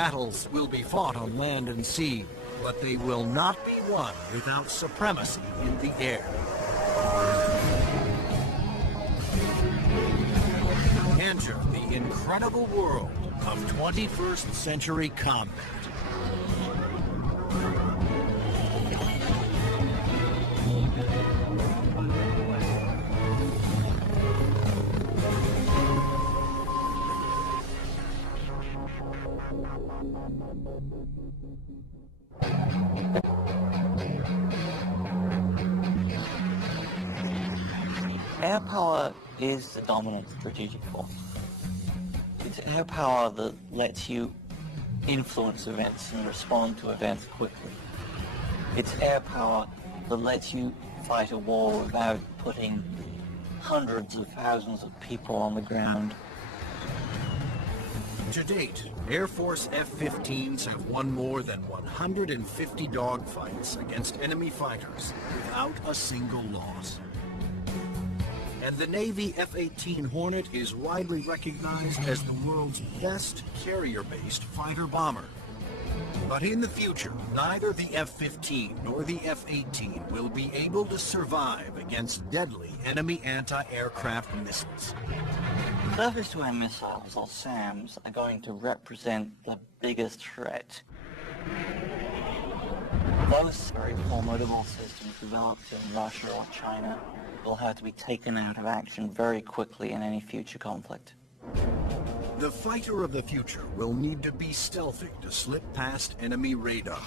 Battles will be fought on land and sea, but they will not be won without supremacy in the air. Enter the incredible world of 21st century combat. Air power is the dominant strategic force. It's air power that lets you influence events and respond to events quickly. It's air power that lets you fight a war without putting hundreds of thousands of people on the ground. To date, Air Force F-15s have won more than 150 dogfights against enemy fighters without a single loss. And the Navy F-18 Hornet is widely recognized as the world's best carrier-based fighter bomber. But in the future, neither the F-15 nor the F-18 will be able to survive against deadly enemy anti-aircraft missiles. Surface-to-air missiles, or SAMs, are going to represent the biggest threat. Those very formidable systems developed in Russia or China will have to be taken out of action very quickly in any future conflict. The fighter of the future will need to be stealthy to slip past enemy radar.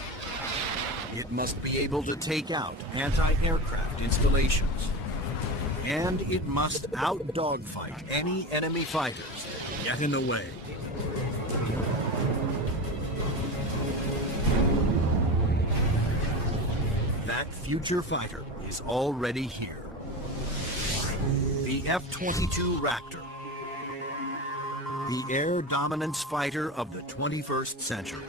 It must be able to take out anti-aircraft installations. And it must out-dogfight any enemy fighters that get in the way. That future fighter is already here. The F-22 Raptor. The air dominance fighter of the 21st century.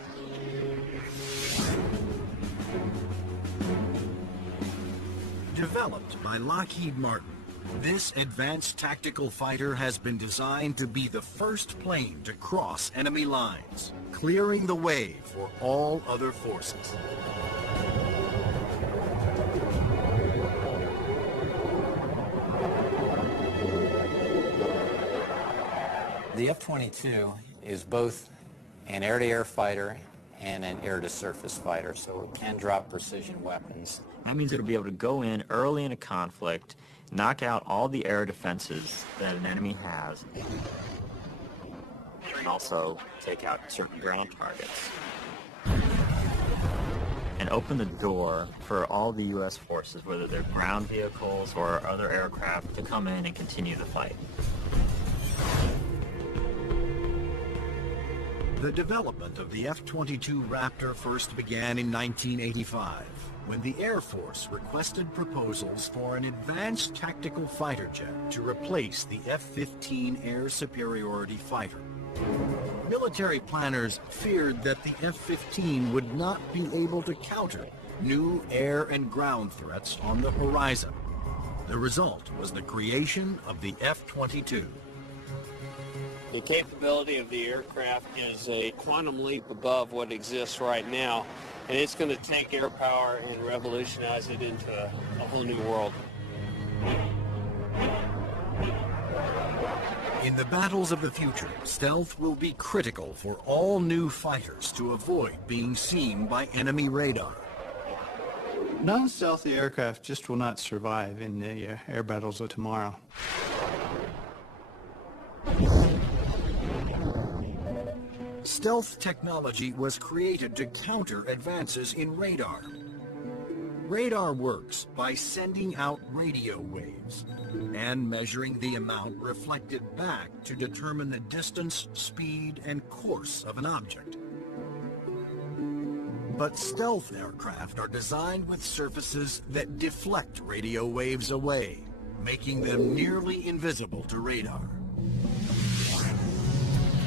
Developed by Lockheed Martin, this advanced tactical fighter has been designed to be the first plane to cross enemy lines, clearing the way for all other forces. The F-22 is both an air-to-air fighter and an air-to-surface fighter, so it can drop precision weapons. That means it'll be able to go in early in a conflict, knock out all the air defenses that an enemy has, and also take out certain ground targets, and open the door for all the U.S. forces, whether they're ground vehicles or other aircraft, to come in and continue the fight. The development of the F-22 Raptor first began in 1985, when the Air Force requested proposals for an advanced tactical fighter jet to replace the F-15 air superiority fighter. Military planners feared that the F-15 would not be able to counter new air and ground threats on the horizon. The result was the creation of the F-22. The capability of the aircraft is a quantum leap above what exists right now, and it's going to take air power and revolutionize it into a whole new world. In the battles of the future, stealth will be critical for all new fighters to avoid being seen by enemy radar. Non-stealthy aircraft just will not survive in the air battles of tomorrow. Stealth technology was created to counter advances in radar. Radar works by sending out radio waves and measuring the amount reflected back to determine the distance, speed, and course of an object. But stealth aircraft are designed with surfaces that deflect radio waves away, making them nearly invisible to radar.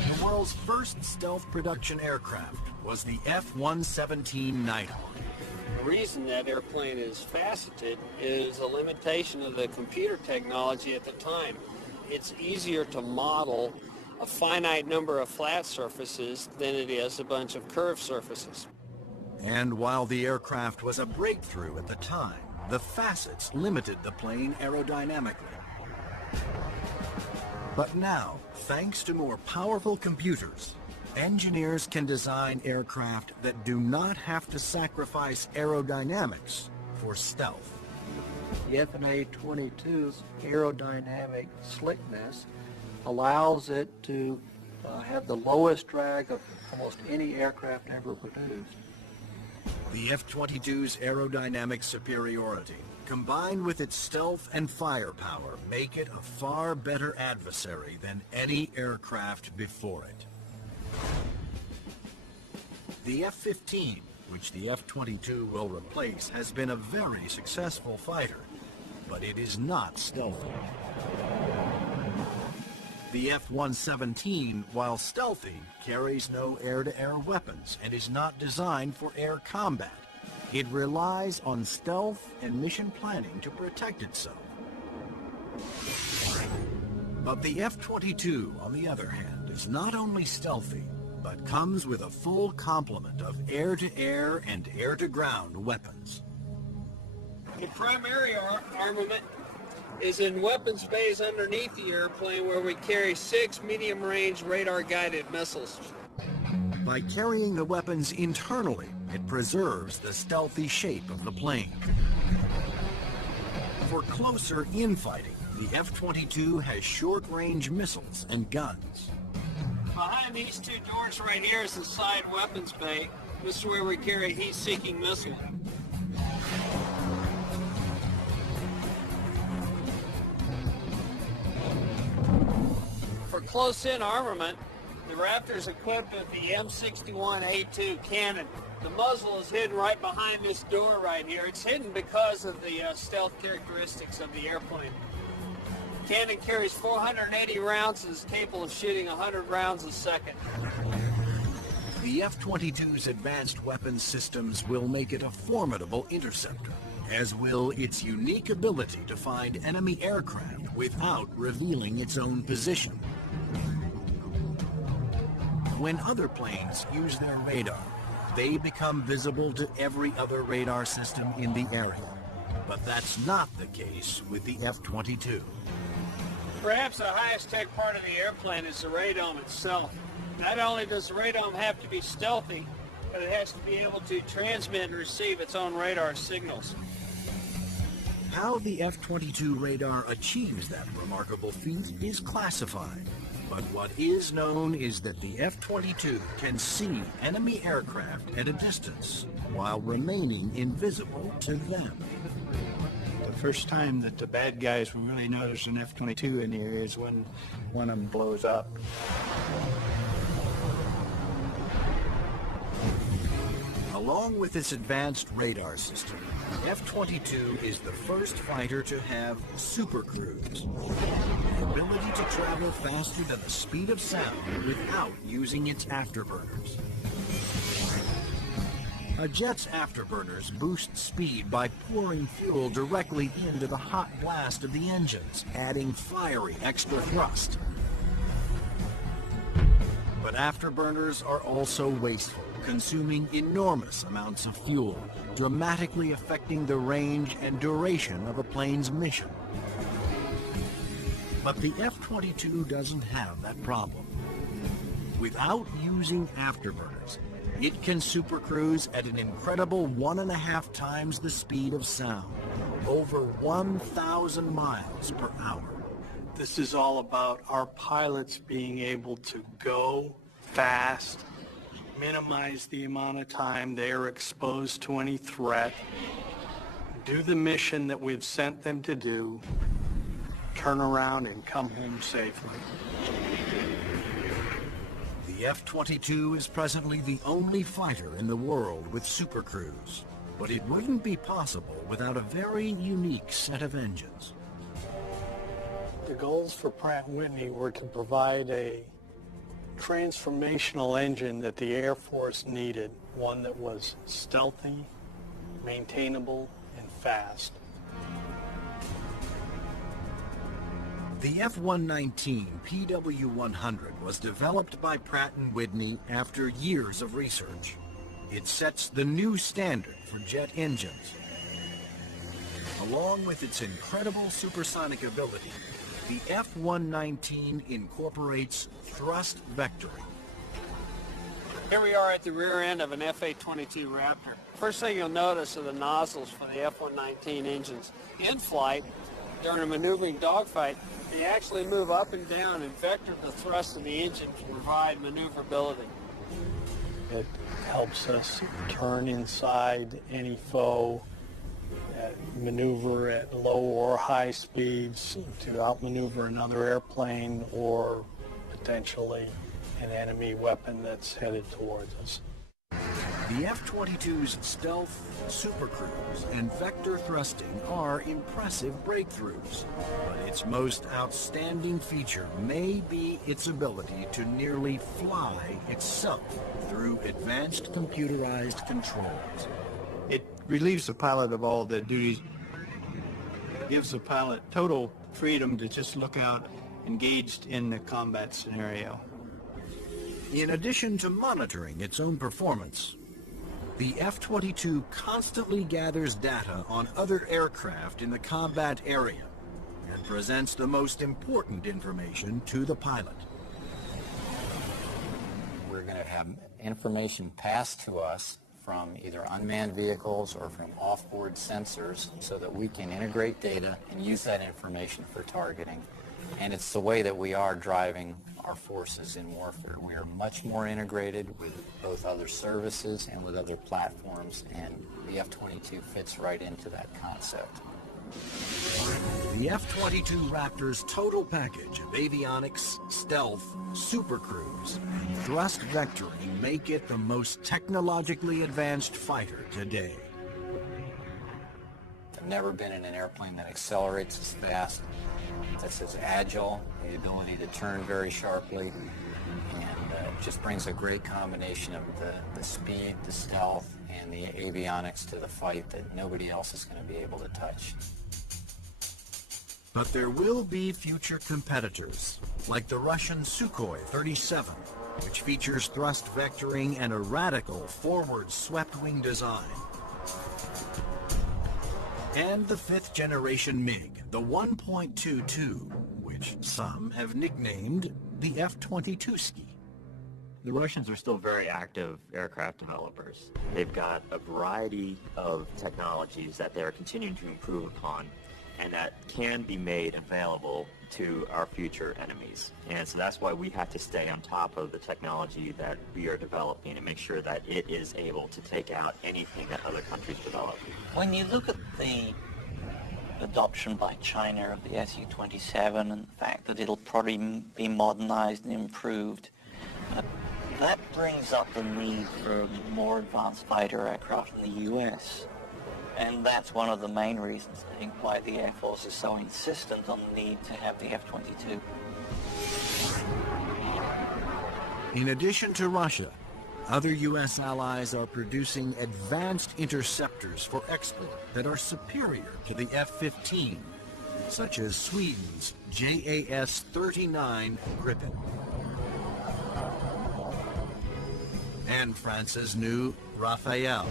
The world's first stealth production aircraft was the F-117 Nighthawk. The reason that airplane is faceted is a limitation of the computer technology at the time. It's easier to model a finite number of flat surfaces than it is a bunch of curved surfaces. And while the aircraft was a breakthrough at the time, the facets limited the plane aerodynamically. But now, thanks to more powerful computers, engineers can design aircraft that do not have to sacrifice aerodynamics for stealth. The F/A-22's aerodynamic slickness allows it to have the lowest drag of almost any aircraft ever produced. The F-22's aerodynamic superiority, combined with its stealth and firepower, make it a far better adversary than any aircraft before it. The F-15, which the F-22 will replace, has been a very successful fighter, but it is not stealthy. The F-117, while stealthy, carries no air-to-air weapons and is not designed for air combat. It relies on stealth and mission planning to protect itself. But the F-22, on the other hand, is not only stealthy, but comes with a full complement of air-to-air and air-to-ground weapons. The primary armament is in weapons bays underneath the airplane, where we carry 6 medium-range radar-guided missiles. By carrying the weapons internally, it preserves the stealthy shape of the plane. For closer infighting, the F-22 has short-range missiles and guns. Behind these two doors right here is the side weapons bay. This is where we carry a heat-seeking missile. For close-in armament, the Raptor is equipped with the M61A2 cannon. The muzzle is hidden right behind this door right here. It's hidden because of the stealth characteristics of the airplane. The cannon carries 480 rounds and is capable of shooting 100 rounds a second. The F-22's advanced weapons systems will make it a formidable interceptor, as will its unique ability to find enemy aircraft without revealing its own position. When other planes use their radar, they become visible to every other radar system in the area. But that's not the case with the F-22. Perhaps the highest tech part of the airplane is the radome itself. Not only does the radome have to be stealthy, but it has to be able to transmit and receive its own radar signals. How the F-22 radar achieves that remarkable feat is classified. But what is known is that the F-22 can see enemy aircraft at a distance while remaining invisible to them. The first time that the bad guys will really notice an F-22 in the area is when one of them blows up. Along with its advanced radar system, the F-22 is the first fighter to have supercruise, the ability to travel faster than the speed of sound without using its afterburners. A jet's afterburners boost speed by pouring fuel directly into the hot blast of the engines, adding fiery extra thrust. But afterburners are also wasteful, consuming enormous amounts of fuel, dramatically affecting the range and duration of a plane's mission. But the F-22 doesn't have that problem. Without using afterburners, it can supercruise at an incredible 1.5 times the speed of sound, over 1,000 miles per hour. This is all about our pilots being able to go fast, minimize the amount of time they are exposed to any threat, do the mission that we've sent them to do, turn around and come home safely. The F-22 is presently the only fighter in the world with supercruise, but it wouldn't be possible without a very unique set of engines. The goals for Pratt & Whitney were to provide a transformational engine that the Air Force needed, one that was stealthy, maintainable, and fast. The F-119 PW-100 was developed by Pratt & Whitney after years of research. It sets the new standard for jet engines. Along with its incredible supersonic ability, the F-119 incorporates thrust vectoring. Here we are at the rear end of an F-A-22 Raptor. First thing you'll notice are the nozzles for the F-119 engines. In flight, during a maneuvering dogfight, they actually move up and down and vector the thrust of the engine to provide maneuverability. It helps us turn inside any foe, maneuver at low or high speeds to outmaneuver another airplane or potentially an enemy weapon that's headed towards us. The F-22's stealth, supercruise, and vector thrusting are impressive breakthroughs, but its most outstanding feature may be its ability to nearly fly itself through advanced computerized controls. It relieves the pilot of all the duties, gives the pilot total freedom to just look out engaged in the combat scenario. In addition to monitoring its own performance, the F-22 constantly gathers data on other aircraft in the combat area and presents the most important information to the pilot. We're going to have information passed to us from either unmanned vehicles or from off-board sensors so that we can integrate data and use that information for targeting. And it's the way that we are driving our forces in warfare. We are much more integrated with both other services and with other platforms, and the F-22 fits right into that concept. The F-22 Raptor's total package of avionics, stealth, supercruise, and thrust vectoring make it the most technologically advanced fighter today. I've never been in an airplane that accelerates as fast, that's as agile, the ability to turn very sharply, and just brings a great combination of the speed, the stealth, and the avionics to the fight that nobody else is going to be able to touch. But there will be future competitors, like the Russian Sukhoi 37, which features thrust vectoring and a radical forward swept-wing design. And the fifth-generation MiG, the 1.22, which some have nicknamed the F-22ski. The Russians are still very active aircraft developers. They've got a variety of technologies that they're continuing to improve upon and that can be made available to our future enemies. And so that's why we have to stay on top of the technology that we are developing and make sure that it is able to take out anything that other countries develop. When you look at the adoption by China of the Su-27 and the fact that it'll probably be modernized and improved, that brings up the need for more advanced fighter aircraft in the US. And that's one of the main reasons, I think, why the Air Force is so insistent on the need to have the F-22. In addition to Russia, other U.S. allies are producing advanced interceptors for export that are superior to the F-15, such as Sweden's JAS-39 Gripen and France's new Rafale.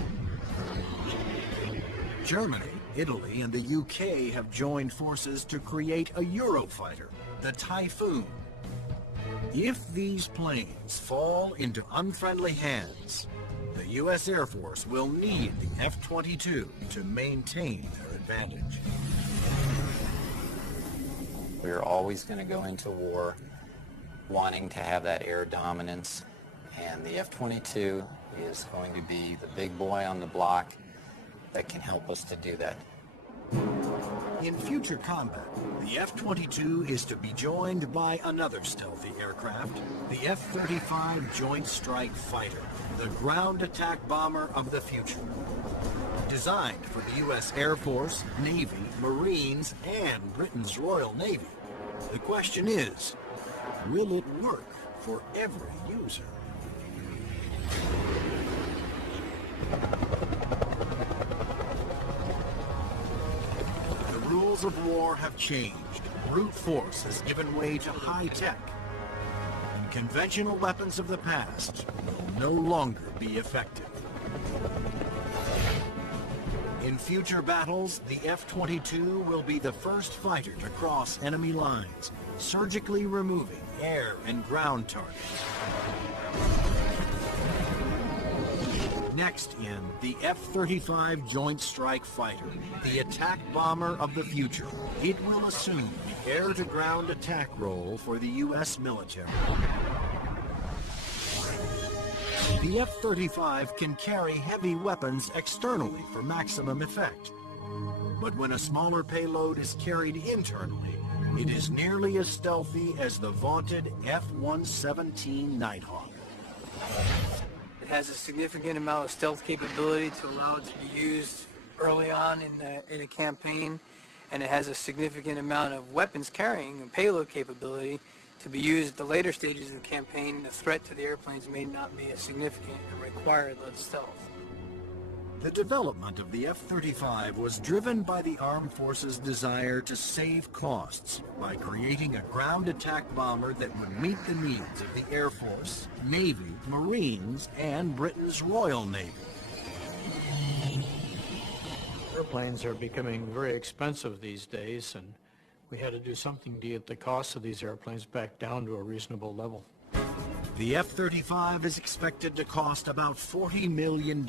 Germany, Italy, and the UK have joined forces to create a Eurofighter, the Typhoon. If these planes fall into unfriendly hands, the U.S. Air Force will need the F-22 to maintain their advantage. We're always going to go into war wanting to have that air dominance, and the F-22 is going to be the big boy on the block that can help us to do that. In future combat, the F-22 is to be joined by another stealthy aircraft, the F-35 Joint Strike Fighter, the ground attack bomber of the future. Designed for the U.S. Air Force, Navy, Marines, and Britain's Royal Navy, the question is, will it work for every user? The rules of war have changed, brute force has given way to high tech, and conventional weapons of the past will no longer be effective. In future battles, the F-22 will be the first fighter to cross enemy lines, surgically removing air and ground targets. Next in, the F-35 Joint Strike Fighter, the attack bomber of the future. It will assume the air-to-ground attack role for the U.S. military. The F-35 can carry heavy weapons externally for maximum effect. But when a smaller payload is carried internally, it is nearly as stealthy as the vaunted F-117 Nighthawk. It has a significant amount of stealth capability to allow it to be used early on in a campaign, and it has a significant amount of weapons carrying and payload capability to be used at the later stages of the campaign. The threat to the airplanes may not be as significant and require less stealth. The development of the F-35 was driven by the Armed Forces' desire to save costs by creating a ground attack bomber that would meet the needs of the Air Force, Navy, Marines, and Britain's Royal Navy. Airplanes are becoming very expensive these days, and we had to do something to get the cost of these airplanes back down to a reasonable level. The F-35 is expected to cost about $40 million,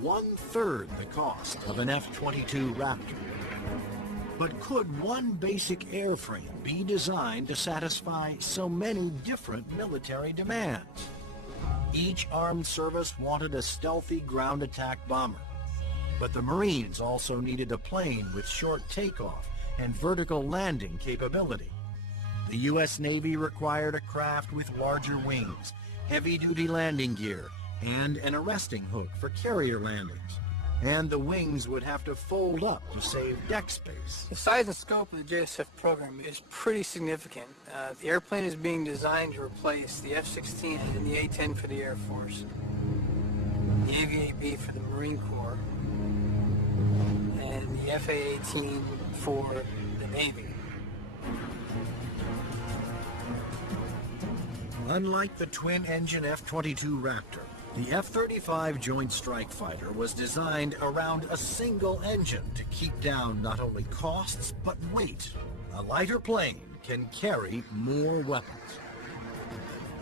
one-third the cost of an F-22 Raptor. But could one basic airframe be designed to satisfy so many different military demands? Each armed service wanted a stealthy ground attack bomber, but the Marines also needed a plane with short takeoff and vertical landing capability. The U.S. Navy required a craft with larger wings, heavy-duty landing gear, and an arresting hook for carrier landings. And the wings would have to fold up to save deck space. The size and scope of the JSF program is pretty significant. The airplane is being designed to replace the F-16 and the A-10 for the Air Force, the AV-8B for the Marine Corps, and the FA-18 for the Navy. Unlike the twin-engine F-22 Raptor, the F-35 Joint Strike Fighter was designed around a single engine to keep down not only costs, but weight. A lighter plane can carry more weapons.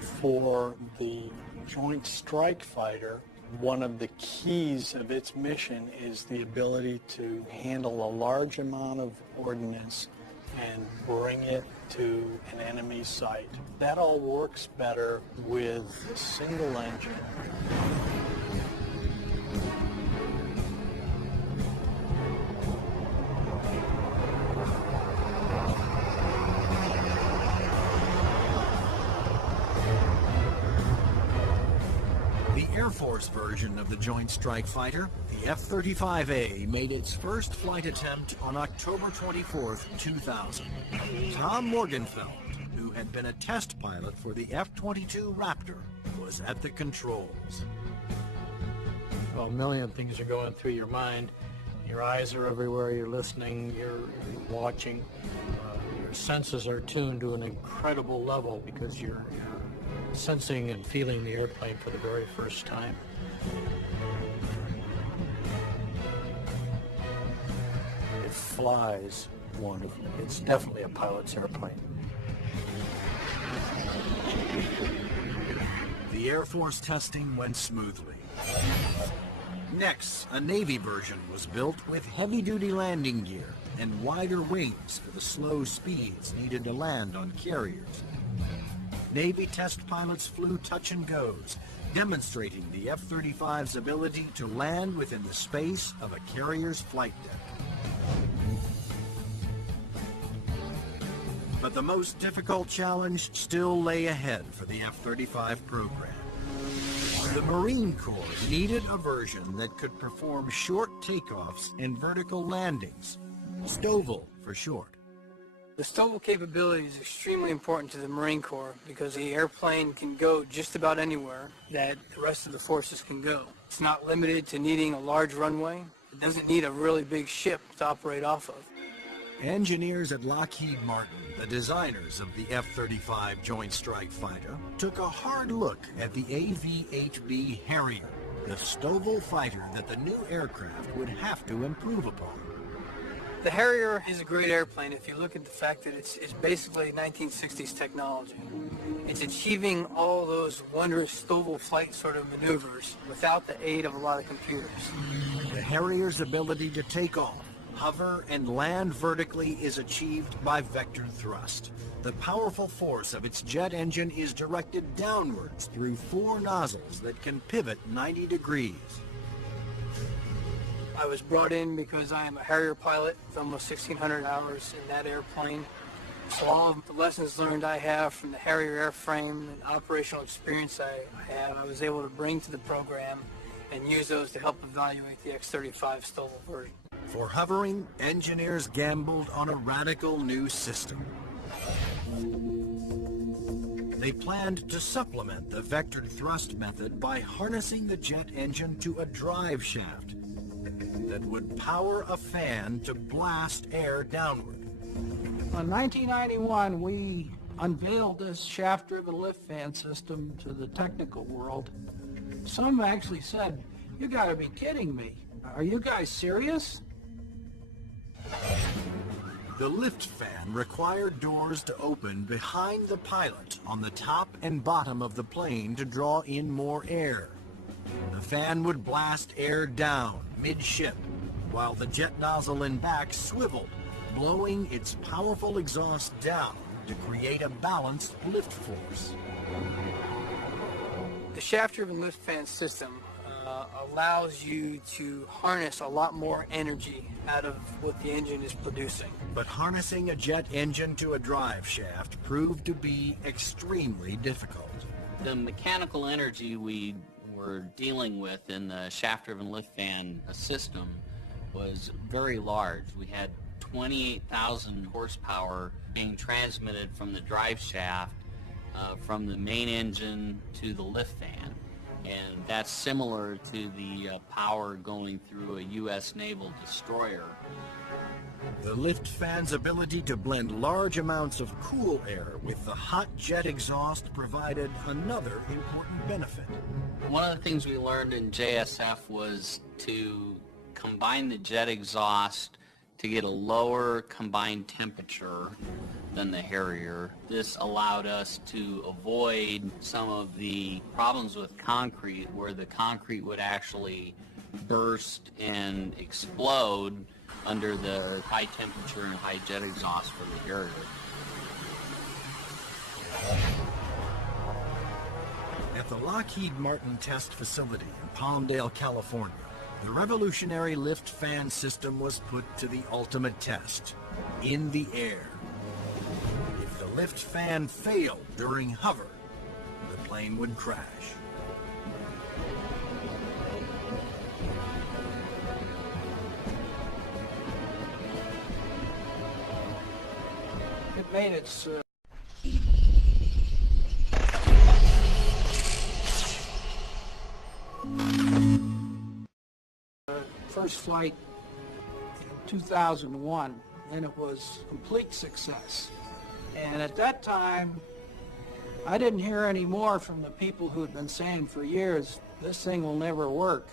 For the Joint Strike Fighter, one of the keys of its mission is the ability to handle a large amount of ordnance and bring it to an enemy site. That all works better with a single engine. The Air Force version of the Joint Strike Fighter, the F-35A, made its first flight attempt on October 24, 2000. Tom Morgenfeld, who had been a test pilot for the F-22 Raptor, was at the controls. Well, a million things are going through your mind. Your eyes are everywhere, you're listening, you're watching. Your senses are tuned to an incredible level because you're sensing and feeling the airplane for the very first time. It flies wonderfully. It's definitely a pilot's airplane. The Air Force testing went smoothly. Next, a Navy version was built with heavy-duty landing gear and wider wings for the slow speeds needed to land on carriers. Navy test pilots flew touch-and-goes, demonstrating the F-35's ability to land within the space of a carrier's flight deck. But the most difficult challenge still lay ahead for the F-35 program. The Marine Corps needed a version that could perform short takeoffs and vertical landings, STOVL for short. The STOVL capability is extremely important to the Marine Corps because the airplane can go just about anywhere that the rest of the forces can go. It's not limited to needing a large runway. It doesn't need a really big ship to operate off of. Engineers at Lockheed Martin, the designers of the F-35 Joint Strike Fighter, took a hard look at the AV-8B Harrier, the STOVL fighter that the new aircraft would have to improve upon. The Harrier is a great airplane if you look at the fact that it's basically 1960s technology. It's achieving all those wondrous STOVL flight sort of maneuvers without the aid of a lot of computers. The Harrier's ability to take off, hover, and land vertically is achieved by vector thrust. The powerful force of its jet engine is directed downwards through 4 nozzles that can pivot 90 degrees. I was brought in because I am a Harrier pilot with almost 1,600 hours in that airplane. So all of the lessons learned I have from the Harrier airframe and operational experience I have, I was able to bring to the program and use those to help evaluate the X-35 STOVL version. For hovering, engineers gambled on a radical new system. They planned to supplement the vectored thrust method by harnessing the jet engine to a drive shaft that would power a fan to blast air downward. In 1991, we unveiled this shaft-driven lift fan system to the technical world. Some actually said, "You gotta be kidding me. Are you guys serious?" The lift fan required doors to open behind the pilot on the top and bottom of the plane to draw in more air. The fan would blast air down midship, while the jet nozzle in back swiveled, blowing its powerful exhaust down to create a balanced lift force. The shaft-driven lift fan system allows you to harness a lot more energy out of what the engine is producing. But harnessing a jet engine to a drive shaft proved to be extremely difficult. The mechanical energy we were dealing with in the shaft-driven lift fan system was very large. We had 28,000 horsepower being transmitted from the drive shaft from the main engine to the lift fan. And that's similar to the power going through a U.S. naval destroyer. The lift fan's ability to blend large amounts of cool air with the hot jet exhaust provided another important benefit. One of the things we learned in JSF was to combine the jet exhaust to get a lower combined temperature than the Harrier. This allowed us to avoid some of the problems with concrete where the concrete would actually burst and explode under the high temperature and high jet exhaust for the Harrier. At the Lockheed Martin test facility in Palmdale, California, the revolutionary lift fan system was put to the ultimate test, in the air. If the lift fan failed during hover, the plane would crash. It made its first flight in 2001, and it was a complete success. And at that time, I didn't hear any more from the people who had been saying for years, this thing will never work.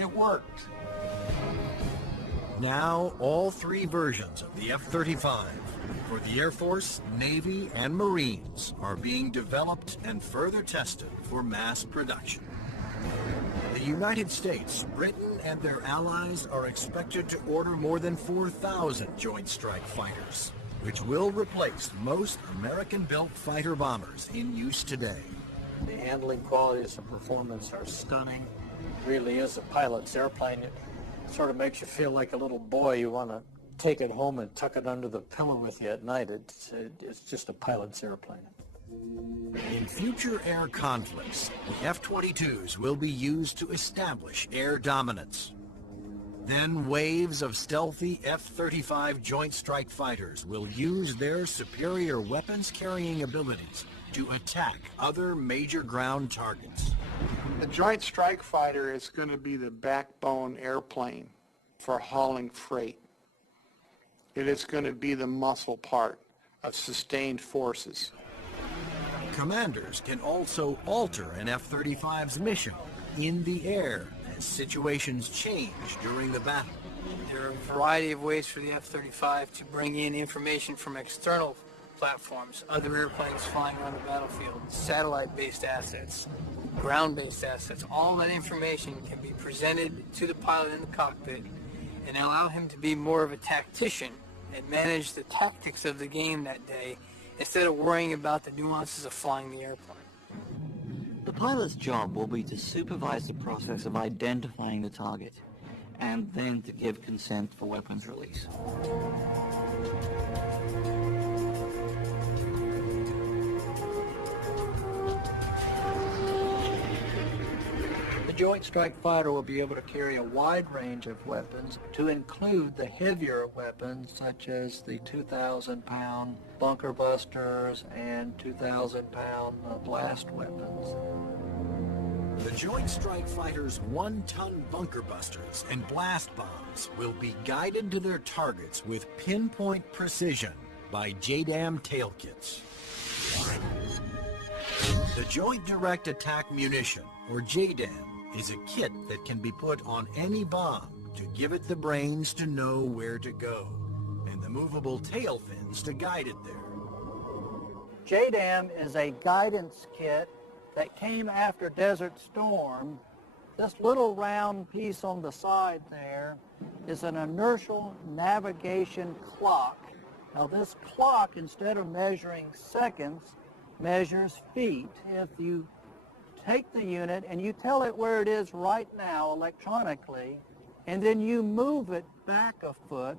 It worked. Now, all 3 versions of the F-35 for the Air Force, Navy, and Marines are being developed and further tested for mass production. The United States, Britain, and their allies are expected to order more than 4,000 Joint Strike Fighters, which will replace most American-built fighter bombers in use today. The handling qualities and performance are stunning. It really is a pilot's airplane. It sort of makes you feel like a little boy. You want to take it home and tuck it under the pillow with you at night. It's just a pilot's airplane. In future air conflicts, the F-22s will be used to establish air dominance. Then waves of stealthy F-35 Joint Strike Fighters will use their superior weapons-carrying abilities to attack other major ground targets. The Joint Strike Fighter is going to be the backbone airplane for hauling freight. It is going to be the muscle part of sustained forces. Commanders can also alter an F-35's mission in the air as situations change during the battle. There are a variety of ways for the F-35 to bring in information from external platforms, other airplanes flying around the battlefield, satellite-based assets, ground-based assets. All that information can be presented to the pilot in the cockpit and allow him to be more of a tactician and manage the tactics of the game that day instead of worrying about the nuances of flying the airplane. The pilot's job will be to supervise the process of identifying the target and then to give consent for weapons release. The Joint Strike Fighter will be able to carry a wide range of weapons, to include the heavier weapons such as the 2,000-pound bunker busters and 2,000-pound blast weapons. The Joint Strike Fighter's 1-ton bunker busters and blast bombs will be guided to their targets with pinpoint precision by JDAM tail kits. The Joint Direct Attack Munition, or JDAM, is a kit that can be put on any bomb to give it the brains to know where to go, and the movable tail fins to guide it there. JDAM is a guidance kit that came after Desert Storm. This little round piece on the side there is an inertial navigation clock. Now this clock, instead of measuring seconds, measures feet. If you take the unit and you tell it where it is right now electronically, and then you move it back a foot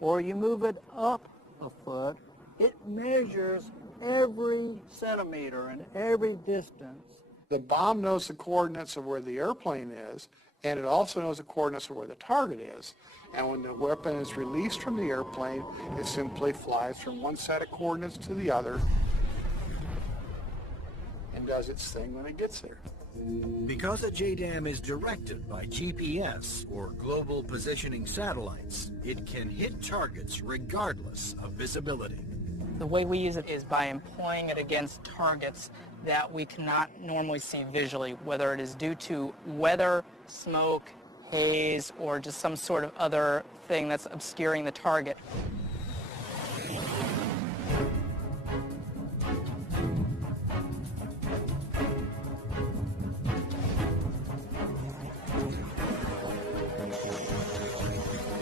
or you move it up a foot, it measures every centimeter and every distance. The bomb knows the coordinates of where the airplane is, and it also knows the coordinates of where the target is. And when the weapon is released from the airplane, it simply flies from one set of coordinates to the other and does its thing when it gets there. Because a JDAM is directed by GPS, or Global Positioning Satellites, it can hit targets regardless of visibility. The way we use it is by employing it against targets that we cannot normally see visually, whether it is due to weather, smoke, haze, or just some sort of other thing that's obscuring the target.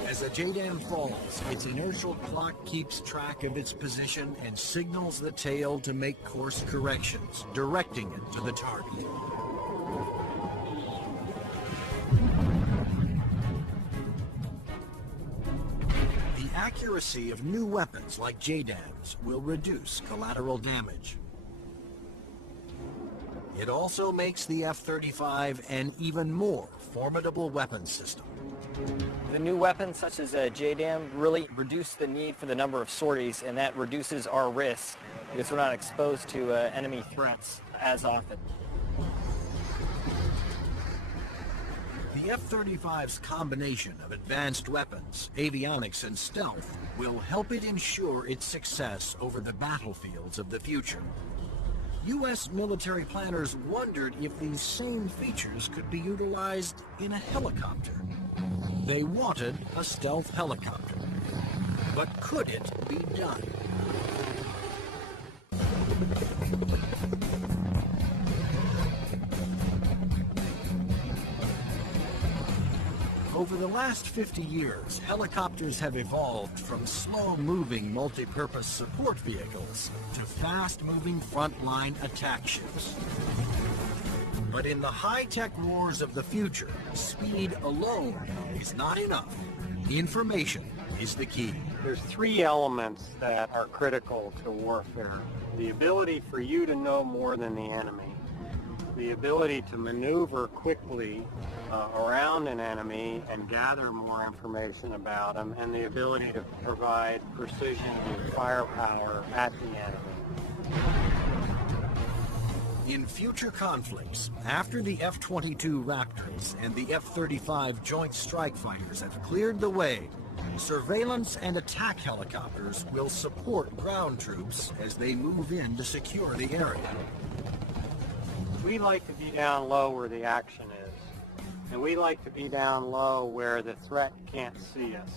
As a JDAM falls, its inertial clock keeps track of its position and signals the tail to make course corrections, directing it to the target. The accuracy of new weapons like JDAMs will reduce collateral damage. It also makes the F-35 an even more formidable weapons system. The new weapons such as JDAM really reduce the need for the number of sorties, and that reduces our risk because we're not exposed to enemy threats as often. The F-35's combination of advanced weapons, avionics, and stealth will help it ensure its success over the battlefields of the future. U.S. military planners wondered if these same features could be utilized in a helicopter. They wanted a stealth helicopter. But could it be done? Over the last 50 years, helicopters have evolved from slow-moving multi-purpose support vehicles to fast-moving frontline attack ships. But in the high-tech wars of the future, speed alone is not enough. Information is the key. There's three elements that are critical to warfare. The ability for you to know more than the enemy, the ability to maneuver quickly around an enemy and gather more information about them, and the ability to provide precision and firepower at the enemy. In future conflicts, after the F-22 Raptors and the F-35 Joint Strike Fighters have cleared the way, Surveillance and attack helicopters will support ground troops as they move in to secure the area. We like to be down low where the action is, and we like to be down low where the threat can't see us.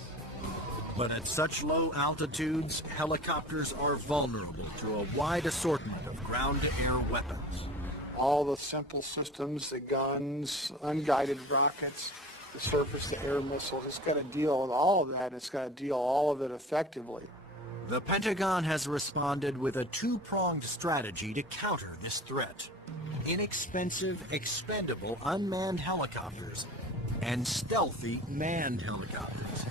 But at such low altitudes, helicopters are vulnerable to a wide assortment of ground-to-air weapons. All the simple systems, the guns, unguided rockets, the surface-to-air missiles, it's got to deal with all of that, and it's got to deal all of it effectively. The Pentagon has responded with a two-pronged strategy to counter this threat. Inexpensive, expendable unmanned helicopters and stealthy manned helicopters.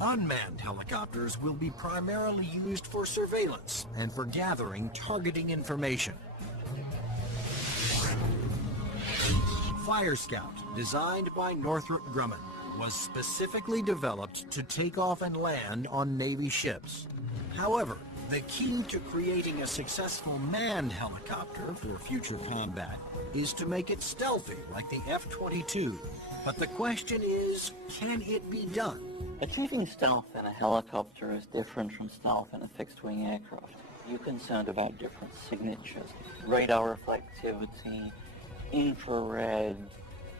Unmanned helicopters will be primarily used for surveillance and for gathering targeting information. Fire Scout, designed by Northrop Grumman, was specifically developed to take off and land on Navy ships. However, the key to creating a successful manned helicopter for future combat is to make it stealthy like the F-22. But the question is, can it be done? Achieving stealth in a helicopter is different from stealth in a fixed-wing aircraft. You're concerned about different signatures, radar reflectivity, infrared,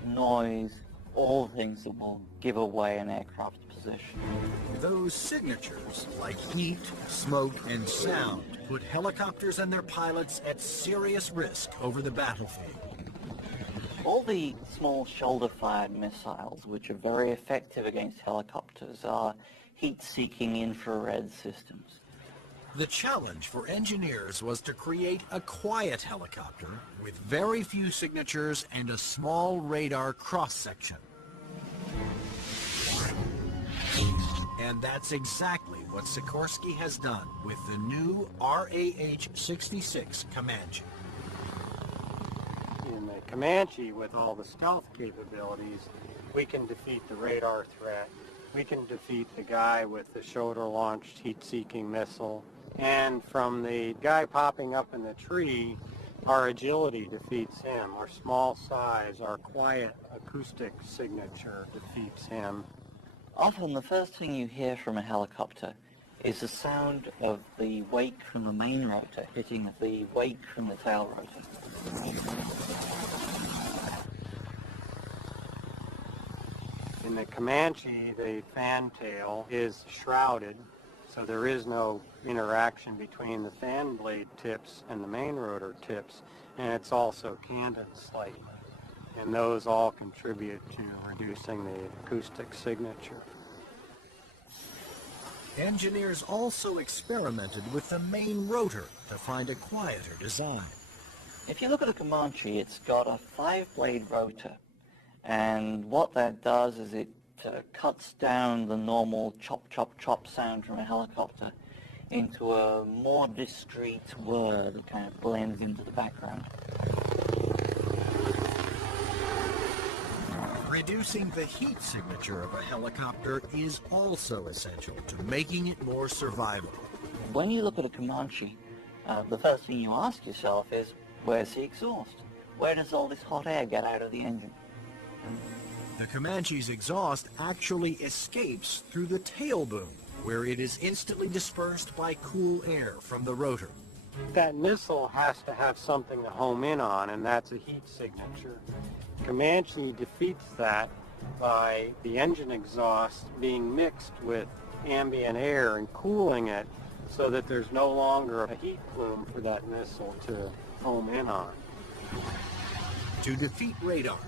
noise, all things that will give away an aircraft's position. Those signatures, like heat, smoke, and sound, put helicopters and their pilots at serious risk over the battlefield. All the small shoulder-fired missiles, which are very effective against helicopters, are heat-seeking infrared systems. The challenge for engineers was to create a quiet helicopter with very few signatures and a small radar cross-section. And that's exactly what Sikorsky has done with the new RAH-66 Comanche. In the Comanche, with all the stealth capabilities, we can defeat the radar threat. We can defeat the guy with the shoulder-launched heat-seeking missile. And from the guy popping up in the tree, our agility defeats him. Our small size, our quiet acoustic signature defeats him. Often the first thing you hear from a helicopter is the sound of the wake from the main rotor hitting the wake from the tail rotor. In the Comanche, the fan tail is shrouded, so there is no interaction between the fan blade tips and the main rotor tips, and it's also canted slightly. And those all contribute to reducing the acoustic signature. Engineers also experimented with the main rotor to find a quieter design. If you look at a Comanche, it's got a 5-blade rotor, and what that does is it cuts down the normal chop, chop, chop sound from a helicopter into a more discreet whir that kind of blends into the background. Reducing the heat signature of a helicopter is also essential to making it more survivable. When you look at a Comanche, the first thing you ask yourself is, where's the exhaust? Where does all this hot air get out of the engine? The Comanche's exhaust actually escapes through the tail boom, where it is instantly dispersed by cool air from the rotor. That missile has to have something to home in on, and that's a heat signature. Comanche defeats that by the engine exhaust being mixed with ambient air and cooling it so that there's no longer a heat plume for that missile to home in on. To defeat radar,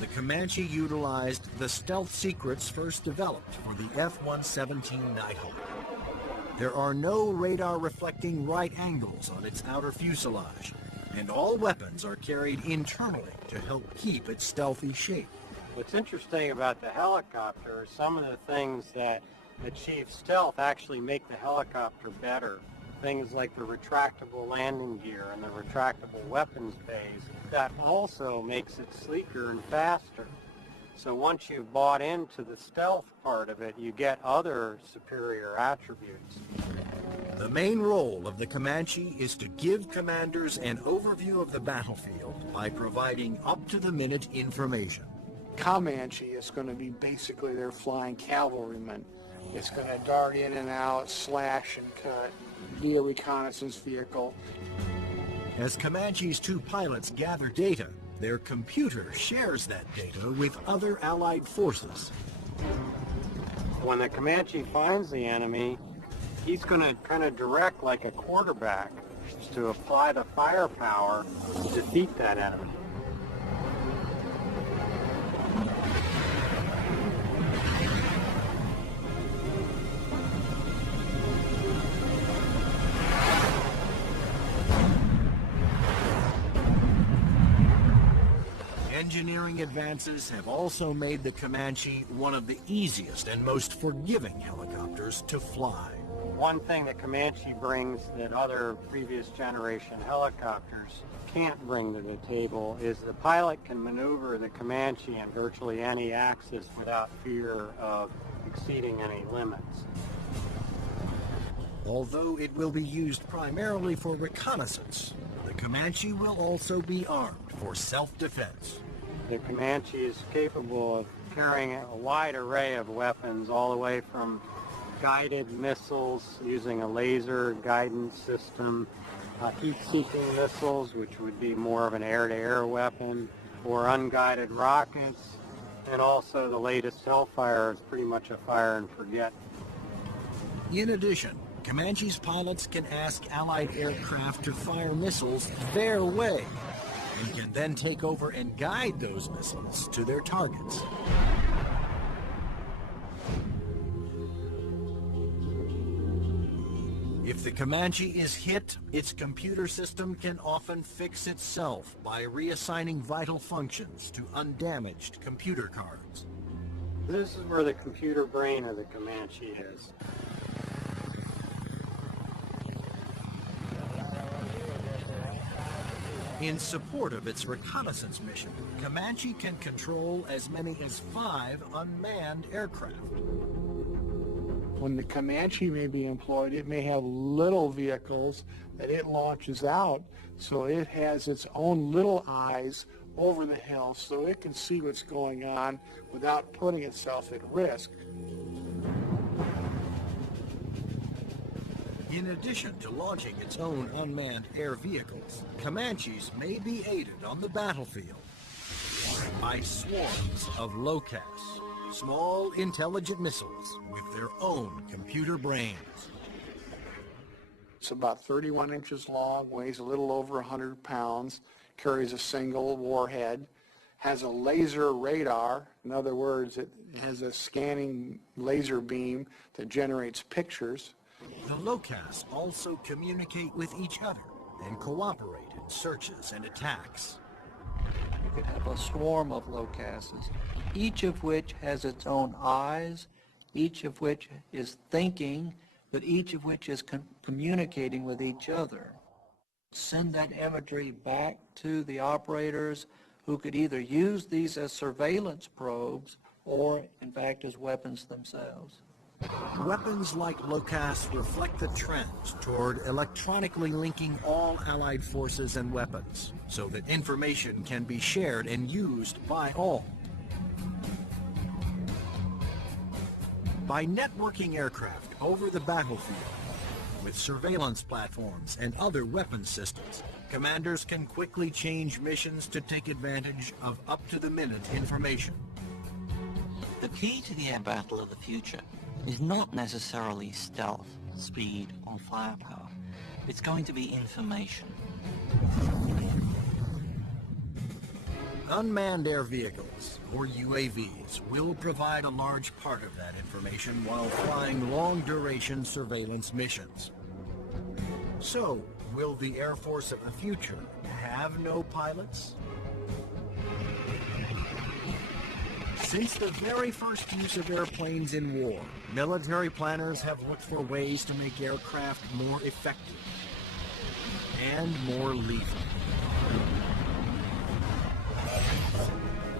the Comanche utilized the stealth secrets first developed for the F-117 Nighthawk. There are no radar-reflecting right angles on its outer fuselage, and all weapons are carried internally to help keep its stealthy shape. What's interesting about the helicopter is some of the things that achieve stealth actually make the helicopter better. Things like the retractable landing gear and the retractable weapons bays. That also makes it sleeker and faster. So once you've bought into the stealth part of it, you get other superior attributes. The main role of the Comanche is to give commanders an overview of the battlefield by providing up-to-the-minute information. Comanche is going to be basically their flying cavalryman. It's going to dart in and out, slash and cut, be a reconnaissance vehicle. As Comanche's two pilots gather data, their computer shares that data with other Allied forces. When the Comanche finds the enemy, he's going to kind of direct like a quarterback to apply the firepower to defeat that enemy. Engineering advances have also made the Comanche one of the easiest and most forgiving helicopters to fly. One thing that Comanche brings that other previous generation helicopters can't bring to the table is the pilot can maneuver the Comanche in virtually any axis without fear of exceeding any limits. Although it will be used primarily for reconnaissance, the Comanche will also be armed for self-defense. The Comanche is capable of carrying a wide array of weapons, all the way from guided missiles using a laser guidance system, heat-seeking missiles, which would be more of an air-to-air weapon, or unguided rockets, and also the latest Hellfire is pretty much a fire and forget. In addition, Comanche's pilots can ask Allied aircraft to fire missiles their way, and can then take over and guide those missiles to their targets. If the Comanche is hit, its computer system can often fix itself by reassigning vital functions to undamaged computer cards. This is where the computer brain of the Comanche is. In support of its reconnaissance mission, Comanche can control as many as 5 unmanned aircraft. When the Comanche may be employed, it may have little vehicles that it launches out, so it has its own little eyes over the hill so it can see what's going on without putting itself at risk. In addition to launching its own unmanned air vehicles, Comanches may be aided on the battlefield by swarms of LOCAS, small intelligent missiles with their own computer brains. It's about 31 inches long, weighs a little over 100 pounds, carries a single warhead, has a laser radar. In other words, it has a scanning laser beam that generates pictures. The LOCAS also communicate with each other and cooperate in searches and attacks. You could have a swarm of LOCASes, each of which has its own eyes, each of which is thinking, but each of which is communicating with each other. Send that imagery back to the operators who could either use these as surveillance probes or, in fact, as weapons themselves. Weapons like LOCAS reflect the trends toward electronically linking all Allied forces and weapons so that information can be shared and used by all. By networking aircraft over the battlefield with surveillance platforms and other weapon systems, commanders can quickly change missions to take advantage of up-to-the-minute information. The key to the air battle of the future is not necessarily stealth, speed, or firepower. It's going to be information. Unmanned air vehicles, or UAVs, will provide a large part of that information while flying long-duration surveillance missions. So, will the Air Force of the future have no pilots? Since the very first use of airplanes in war, military planners have looked for ways to make aircraft more effective and more lethal.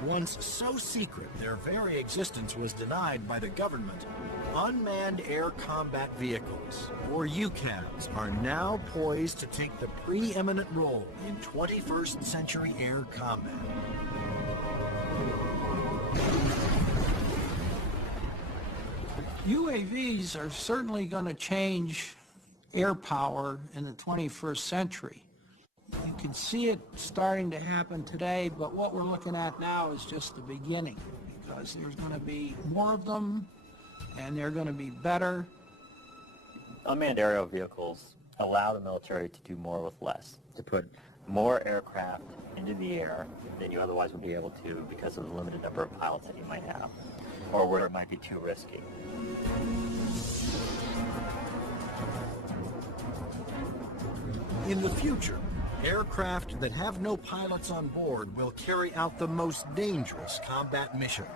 Once so secret their very existence was denied by the government, unmanned air combat vehicles, or UCAVs, are now poised to take the preeminent role in 21st century air combat. UAVs are certainly going to change air power in the 21st century. You can see it starting to happen today, but what we're looking at now is just the beginning, because there's going to be more of them, and they're going to be better. Unmanned aerial vehicles allow the military to do more with less, to put more aircraft into the air than you otherwise would be able to because of the limited number of pilots that you might have, or where it might be too risky. In the future, aircraft that have no pilots on board will carry out the most dangerous combat missions.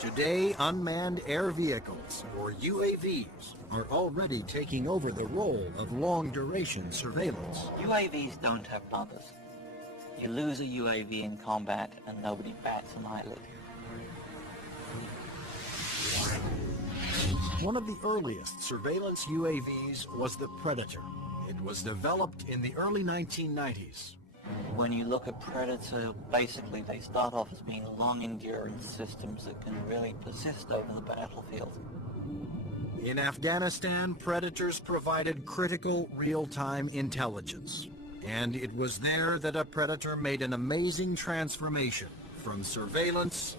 Today, unmanned air vehicles, or UAVs, are already taking over the role of long-duration surveillance. UAVs don't have mothers. You lose a UAV in combat and nobody bats an eyelid. One of the earliest surveillance UAVs was the Predator. It was developed in the early 1990s. When you look at Predator, basically they start off as being long-endurance systems that can really persist over the battlefield. In Afghanistan, Predators provided critical real-time intelligence. And it was there that a Predator made an amazing transformation from surveillance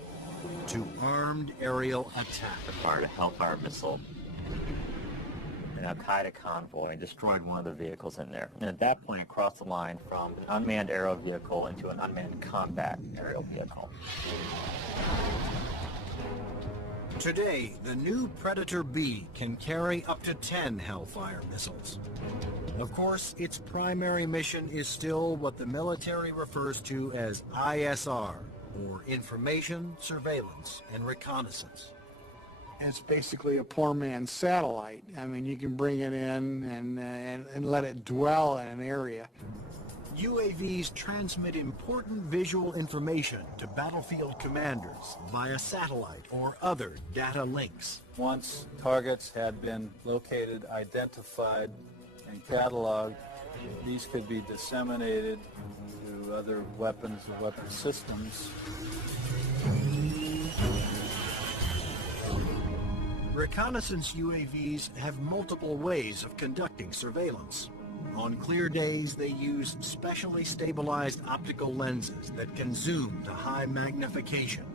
to armed aerial attack. Fired a Hellfire missile, an Al-Qaeda convoy, and destroyed one of the vehicles in there. And at that point, crossed the line from an unmanned aerial vehicle into an unmanned combat aerial vehicle. Today, the new Predator B can carry up to 10 Hellfire missiles. Of course, its primary mission is still what the military refers to as ISR, or Information, Surveillance, and Reconnaissance. It's basically a poor man's satellite. I mean, you can bring it in and let it dwell in an area. UAVs transmit important visual information to battlefield commanders via satellite or other data links. Once targets had been located, identified, and cataloged, these could be disseminated to other weapons and weapon systems. Reconnaissance UAVs have multiple ways of conducting surveillance. On clear days, they use specially stabilized optical lenses that can zoom to high magnification.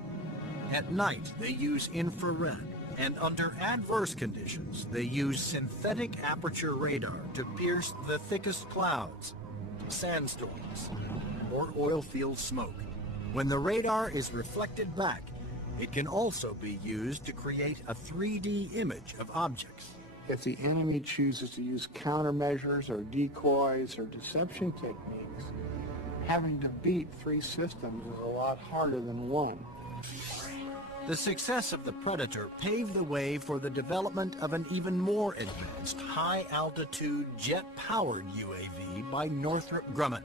At night, they use infrared, and under adverse conditions, they use synthetic aperture radar to pierce the thickest clouds, sandstorms, or oil field smoke. When the radar is reflected back, it can also be used to create a 3D image of objects. If the enemy chooses to use countermeasures or decoys or deception techniques, having to beat 3 systems is a lot harder than 1. The success of the Predator paved the way for the development of an even more advanced high-altitude jet-powered UAV by Northrop Grumman.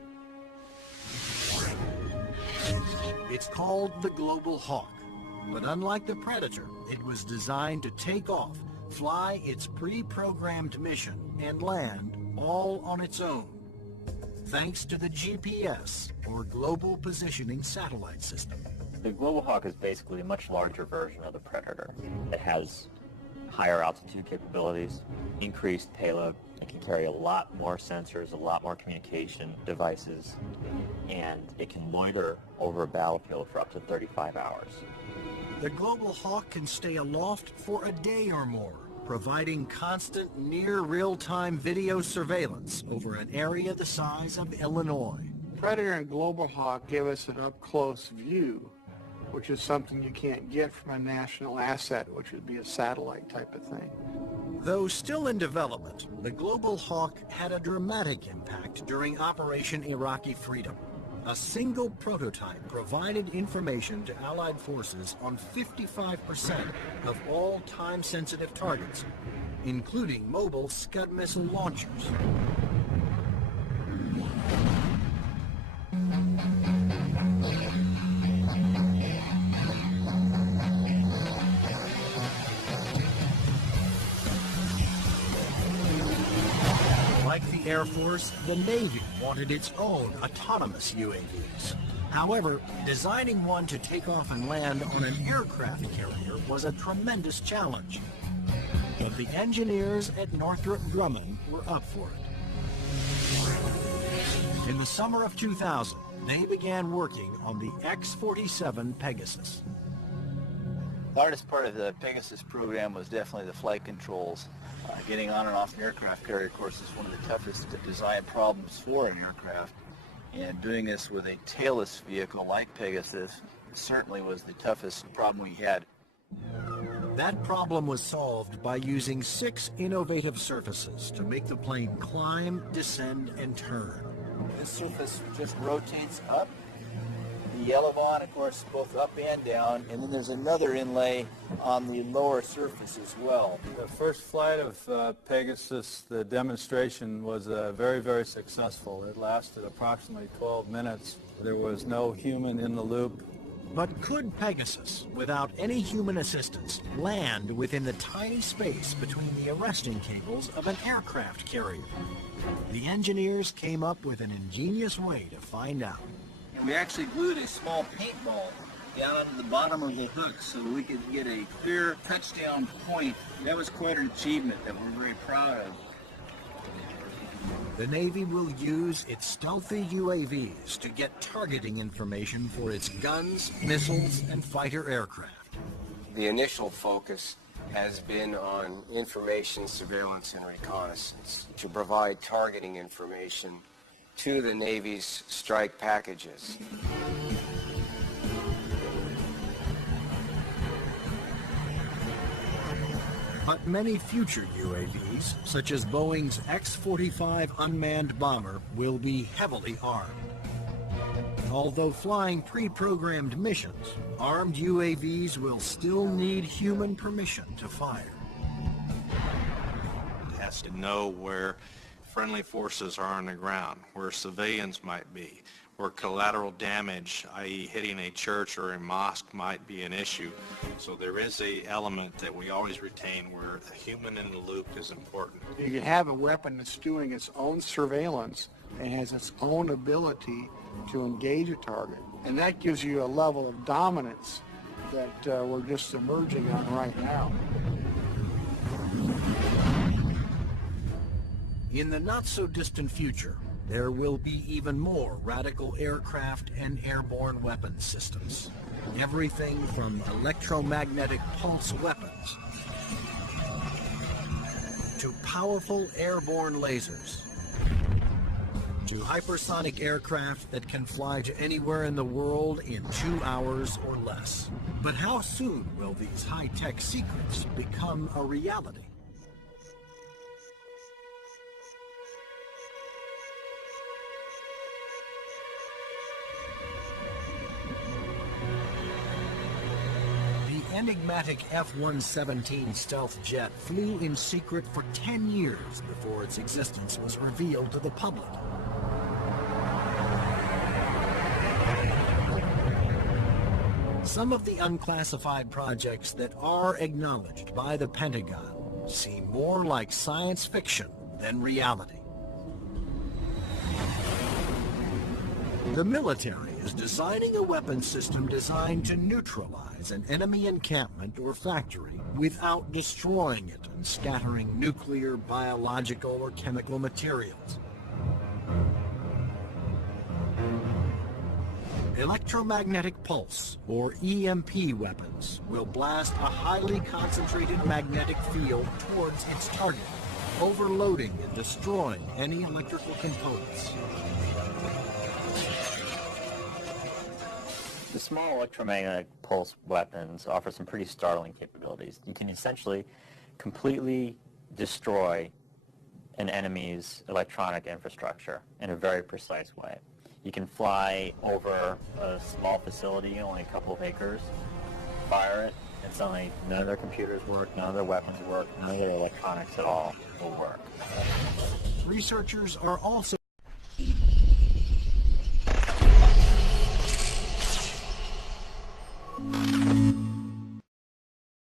It's called the Global Hawk, but unlike the Predator, it was designed to take off, fly its pre-programmed mission, and land all on its own, thanks to the GPS, or Global Positioning Satellite System. The Global Hawk is basically a much larger version of the Predator. It has higher altitude capabilities, increased payload, it can carry a lot more sensors, a lot more communication devices, and it can loiter over a battlefield for up to 35 hours. The Global Hawk can stay aloft for a day or more, providing constant near real-time video surveillance over an area the size of Illinois. Predator and Global Hawk give us an up-close view, which is something you can't get from a national asset, which would be a satellite type of thing. Though still in development, the Global Hawk had a dramatic impact during Operation Iraqi Freedom. A single prototype provided information to Allied forces on 55% of all time-sensitive targets, including mobile Scud missile launchers. Like the Air Force, the Navy wanted its own autonomous UAVs. However, designing one to take off and land on an aircraft carrier was a tremendous challenge. but the engineers at Northrop Grumman were up for it. In the summer of 2000, they began working on the X-47 Pegasus. The hardest part of the Pegasus program was definitely the flight controls. Getting on and off an aircraft carrier, of course, is one of the toughest design problems for an aircraft. And doing this with a tailless vehicle like Pegasus certainly was the toughest problem we had. That problem was solved by using 6 innovative surfaces to make the plane climb, descend, and turn. This surface just rotates up. The yellow one, of course, both up and down, and then there's another inlay on the lower surface as well. The first flight of Pegasus, the demonstration was very, very successful. It lasted approximately 12 minutes. There was no human in the loop. But could Pegasus, without any human assistance, land within the tiny space between the arresting cables of an aircraft carrier? The engineers came up with an ingenious way to find out. And we actually glued a small paintball down onto the bottom of the hook so we could get a clear touchdown point. That was quite an achievement that we're very proud of. The Navy will use its stealthy UAVs to get targeting information for its guns, missiles, and fighter aircraft. The initial focus has been on information, surveillance, and reconnaissance to provide targeting information to the Navy's strike packages. But many future UAVs, such as Boeing's X-45 unmanned bomber, will be heavily armed. Although flying pre-programmed missions, armed UAVs will still need human permission to fire. It has to know where friendly forces are on the ground, where civilians might be, where collateral damage, i.e. hitting a church or a mosque, might be an issue. So there is a element that we always retain where the human in the loop is important. You can have a weapon that's doing its own surveillance and has its own ability to engage a target. And that gives you a level of dominance that we're just emerging on right now. In the not-so-distant future, there will be even more radical aircraft and airborne weapons systems. Everything from electromagnetic pulse weapons to powerful airborne lasers to hypersonic aircraft that can fly to anywhere in the world in 2 hours or less. But how soon will these high-tech secrets become a reality? The enigmatic F-117 stealth jet flew in secret for 10 years before its existence was revealed to the public. Some of the unclassified projects that are acknowledged by the Pentagon seem more like science fiction than reality. The military is designing a weapons system designed to neutralize an enemy encampment or factory without destroying it and scattering nuclear, biological, or chemical materials. Electromagnetic pulse, or EMP weapons, will blast a highly concentrated magnetic field towards its target, overloading and destroying any electrical components. The small electromagnetic pulse weapons offer some pretty startling capabilities. You can essentially completely destroy an enemy's electronic infrastructure in a very precise way. You can fly over a small facility, only a couple of acres, fire it, and suddenly none of their computers work, none of their weapons work, none of their electronics at all will work. Researchers are also